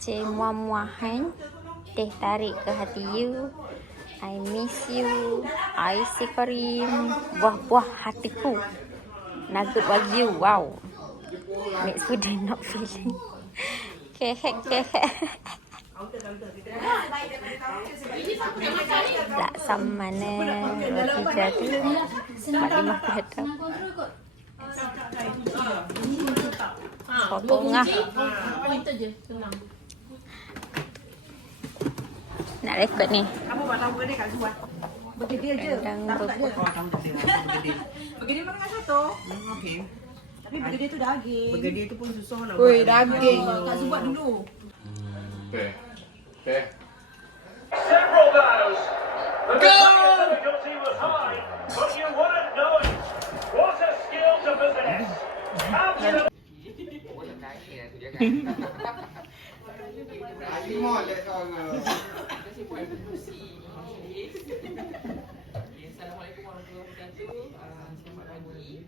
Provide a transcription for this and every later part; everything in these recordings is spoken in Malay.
Cik muah-muahan, teh tarik ke hati you, I miss you, Aisyah Karim, buah-buah hatiku, nugget wagyu, wow, makes food not feeling. Kehek. Laksam mana roti jadul, maklimah terhadap soto ngah. Nak rekod ni. Kamu buat tahu gede kat luar. Bergedil je. Rendang rebus. Bergedil makan satu. Okey. Tapi bergedil tu daging. Bergedil tu pun susah nak Oi, daging. Kak Su buat dulu. Fair. Several those. The difficulty was high, but you wouldn't know it. What a skill to possess. Absolutely. Assalamualaikum warahmatullahi wabarakatuh. Selamat pagi.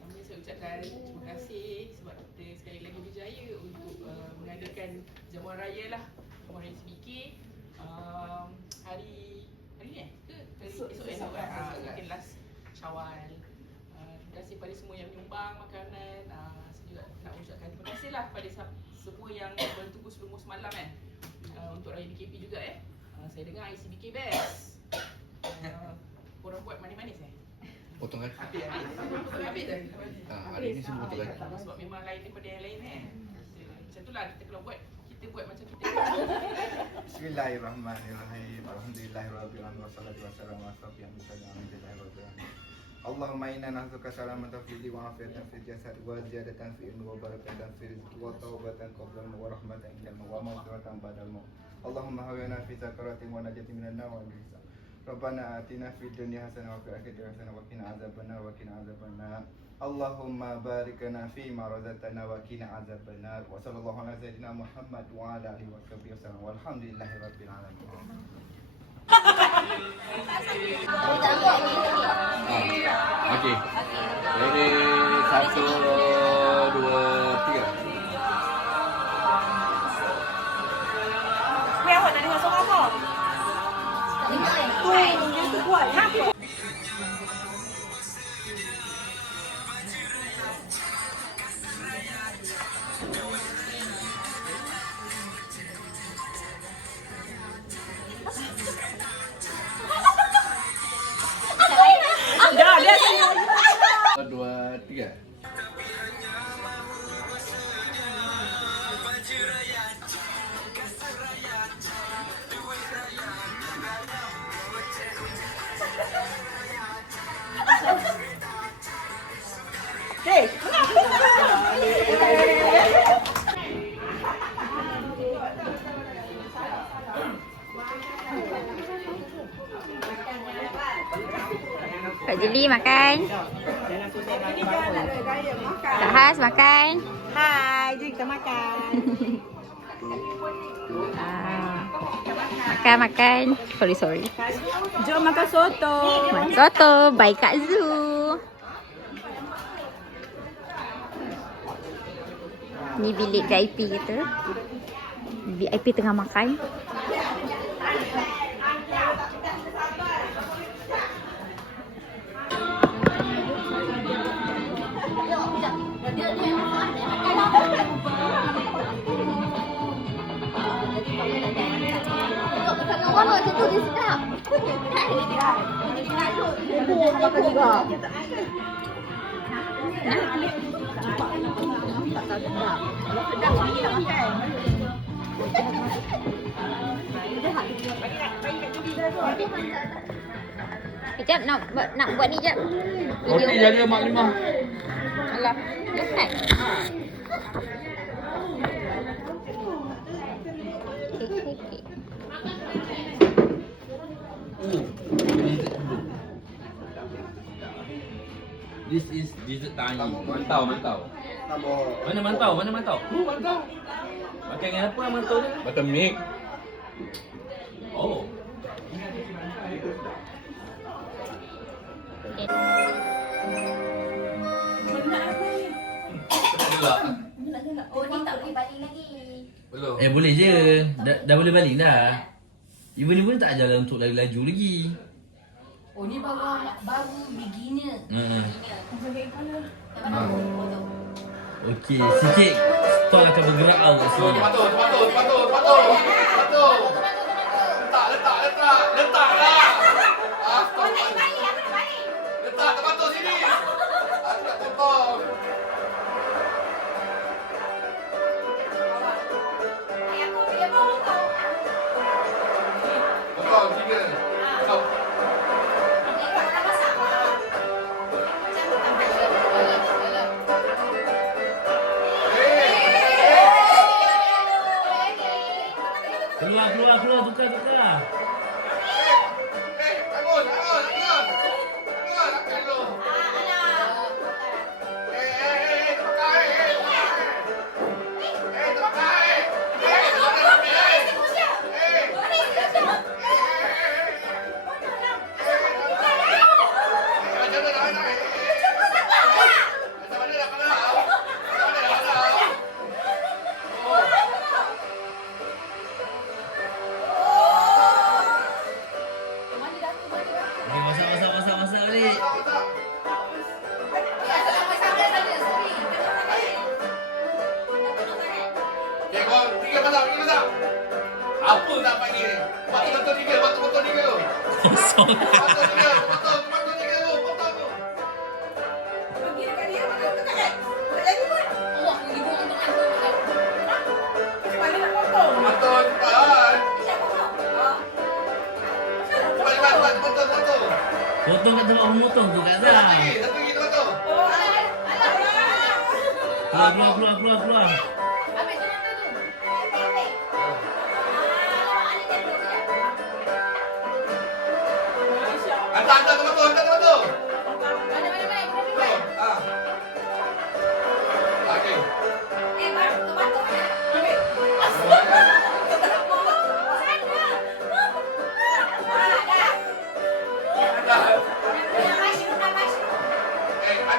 Kami saya ucapkan terima kasih sebab kita sekali lagi berjaya untuk mengadakan jamuan raya lah. Jamuan raya SBK. Hari ni ke? Esok mungkin last Syawal. Terima kasih pada semua yang menyumbang makanan. Saya juga nak ucapkan terima kasih lah pada semua yang bertunggu selumur semalam untuk raya BKP juga saya dengar ICBK best. Korang buat manis-manis Potong kan? Habis dah? Hari ni semua potong kan? Sebab memang lain daripada yang lain Macam tu lah kita kalau buat, kita buat macam kita. Bismillahirrahmanirrahim. Alhamdulillahirabbil alamin wassalatu wassalamu ala asyrofil mursalin alhamdulillahirabbil alamin. Allahumma inna nas'aluka salamatan fid dini wa afiatan fil jasad wa ziyadatan fil ilmi wa barakatan fil rizqi wa taubatan qabla al-maut wa rahmatan indal maut wa maghfiratan ba'dal maut. Allahumma hawwina fi sakaratin wa najati minan nar wa hisab. Rabbana atina fid dunya hasanah wa fil akhirati hasanah wa qina azabannar wa qina azabannar. Allahumma barik lana fi ma razaqtana wa qina azabannar. Wa sallallahu ala sayyidina Muhammad wa ala alihi wa sahbihi wasallam. Walhamdulillahirabbil alamin. Okey. Ready, 1, 2, 3. Wei, awak nak dengar suara apa? Wei, dia tu kuat. Dah, dia 1, 2, 3. Hey, Kak Juli makan. Kak Has makan. hai, jom kita makan. Makan. Sorry. Jom makan soto. Soto by Kak Zu. Ni bilik VIP kita. VIP tengah makan. Kejap nak buat ni jap. Roti jadi maklimah. Alah, cepat. This is dessert time. Mantau. Mana mantau? Mantau. Makan dengan apa mantau ni? Buttermilk. Oh. Nak apa ni? Gelak. Oh, ni tak boleh balik lagi. Belum. Boleh je. Dah boleh balik dah. Even pun tak ajar untuk laju lagi. Oh ni baru beginner. Okey, sikit stall akan bergerak tau kat sini. Letak lah. Letak tomato sini. Aku nak potong. Potong 3. Kau. Keluar, tukar. Masak balik. Okay, kau 3 masak. Apa tak panggil? Potong 3. Kosong. Potong 3 tu. Potong tu. Pergi dekat dia, makan dekat kan? Tak jadi pun. Macam mana nak potong? Potong cepat. Potong. Potong kat tempat memotong tu Kak Zah. Satu lagi tu potong. Keluar. Hantar tomato. Okey.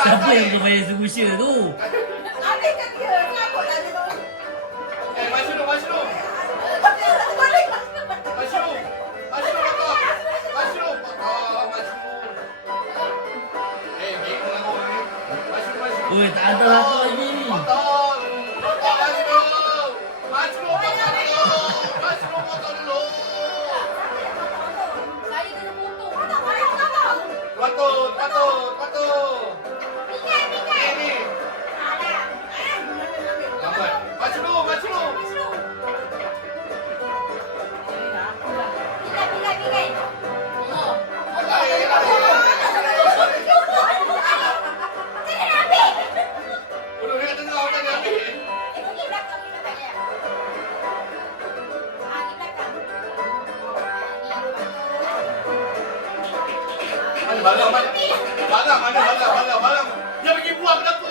Siapa yang kau bayar Zusha tu? Habiskan dia. Kenapa tak ada tu? Mushroom. Mushroom potong. Mushroom. Bingung aku ni. Mushroom. Oi, tak ada satu lagi ni. Potong mushroom. Mushroom potong dulu. Potong. Ni. Lambat. Mushroom. Udah dekat tengah macam dia ambil. Balang. Dia pergi buang kenapa?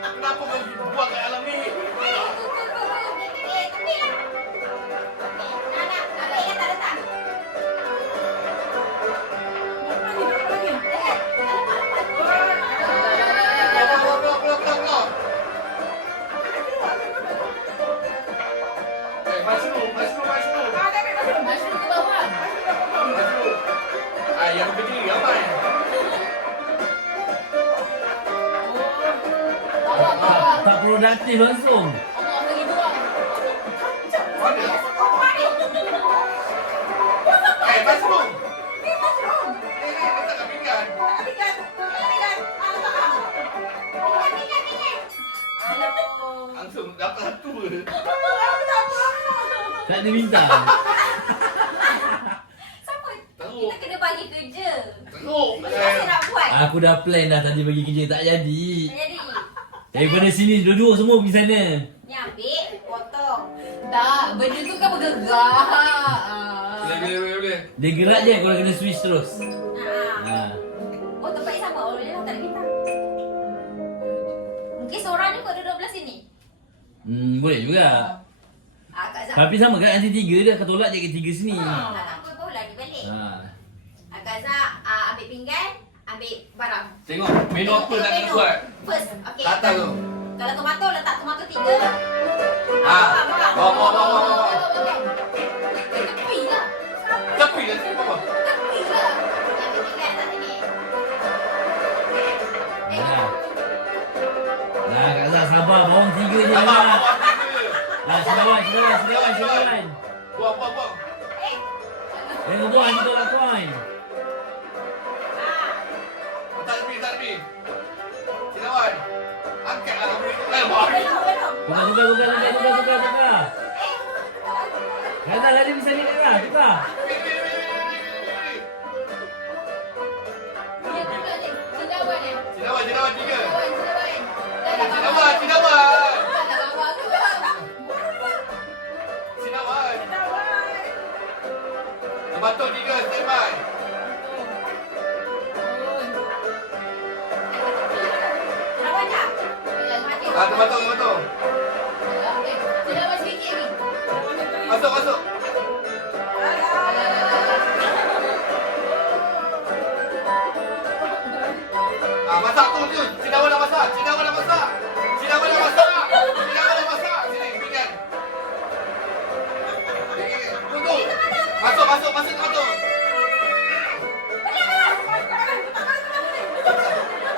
Kenapa kau pergi buang kat alam ni? Keluar. Mushroom. Yang kecil ramai. Tak produktif langsung. Mana? Mushroom. Ni letak kat pinggan. Langsung dapat satu je. Tak ada minta. Teruk. Kita kena bagi kerja. Teruk. Masih nak buat. Aku dah plan dah tadi bagi kerja, tak jadi. Jadi. Daripada sini dua-dua semua pergi sana. Ni ambil, potong. Tak, benda tu kan bergerak. Boleh. Dia gerak je kalau kena switch terus. Ha. Oh, tempat yang sama. Oh, dia tak ada bintang. Mungkin seorang ni kau duduk belah sini. Boleh juga. Kak Zah. Tapi sama kan nanti 3 dia akan tolak je ke 3 sini. Tak nak kau lagi balik. Kak Zah ambil pinggan, ambil barang. Tengok menu apa nak kena buat. First, okay. Kat atas tu. Kalau tomato, letak tomato 3. Bawa. Tepi lah. Tepi lah sini bawah. Tepi lah. Ambil pinggan kat sini. Nah. Nah, Kak Zah sabar. Bawang 3 je. Sabar, Nah. bawah tiga. Nah, Senawan. Buang. Jangan buang, kita nak coin. Tak lebih. Silawan. Angkatlah kamu itu. Bawah. Tukar. Kak Zah lari bisa ni Kak Zah. Tukar. Dia tukar ni. Silawan ni. Silawan 3. Silawan. Dah lah Silawan. Dah lah bawah tu. Silawan. Tomato 3, standby. Lawan tak? Tomato. Silawan sikit ni. Masuk. Masak tu. Silawan dah masak. Sini, pinggan. Tunggu. Masuk tomato.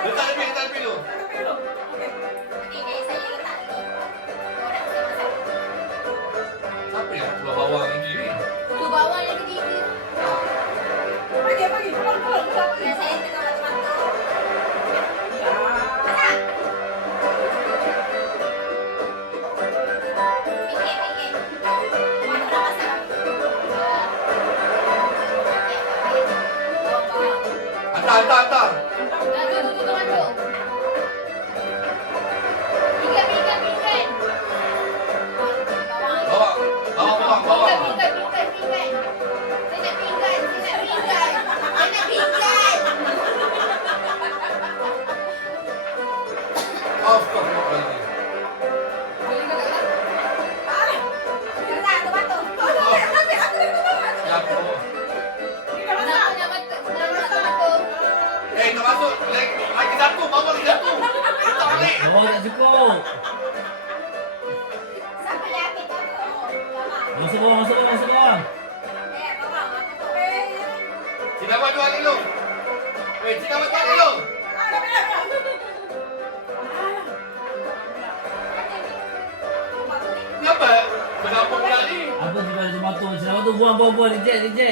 Letak lebih dulu. Nanti saya letak lagi. Orang saya masak. Siapa yang keluar bawang ini? Tu bawah yang ketiga. Bagi. Pulang. Dan saya tengah macam-macam. Masak. Fikir. Mana nak masak? Bawang. Hantar. Dah tu masuk. Pinggan. Bawang. Pinggan. Saya nak pinggan. Astagfirullahaladzim. Boleh ke tak? Masak tomato. Ya Allah. Nak masak tu. Tak masuk. Lagi satu. Bawang lagi satu. Letak balik. Bawang tak cukup. Siapa yang ambil tomato? Masuk bawang. Bawang. Silawan 2 kilo. Silawan 2 kilo. Kenapa? Kenapa pula ni? Apa sih pada tomato? Senawan tu buang. Reject. Ni.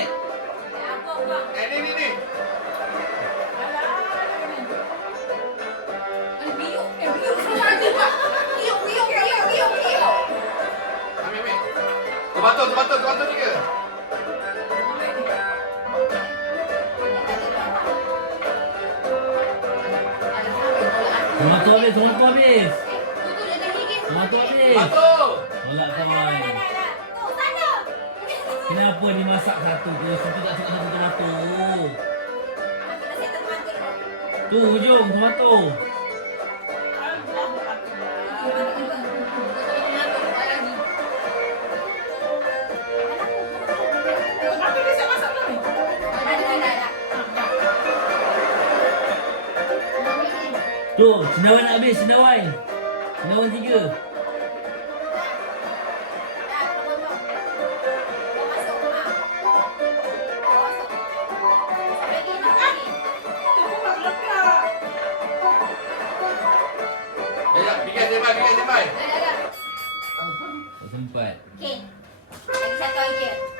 Ada biuk. Biuk semua ada. Biuk. Ambil. Tomato 3. Tomato habis. Tutup dia dah gigit. Tomato habis. Masuk. Tolak kawan. Tu sana. Kenapa dimasak satu tu? Situ tak cukup satu tomato. Kita settle tomato dulu. Tu hujung tomato. Tu, Senawan nak habis. Senawan 3. Pinggan semai. Dah. Tak sempat. Okay. Lagi satu aja.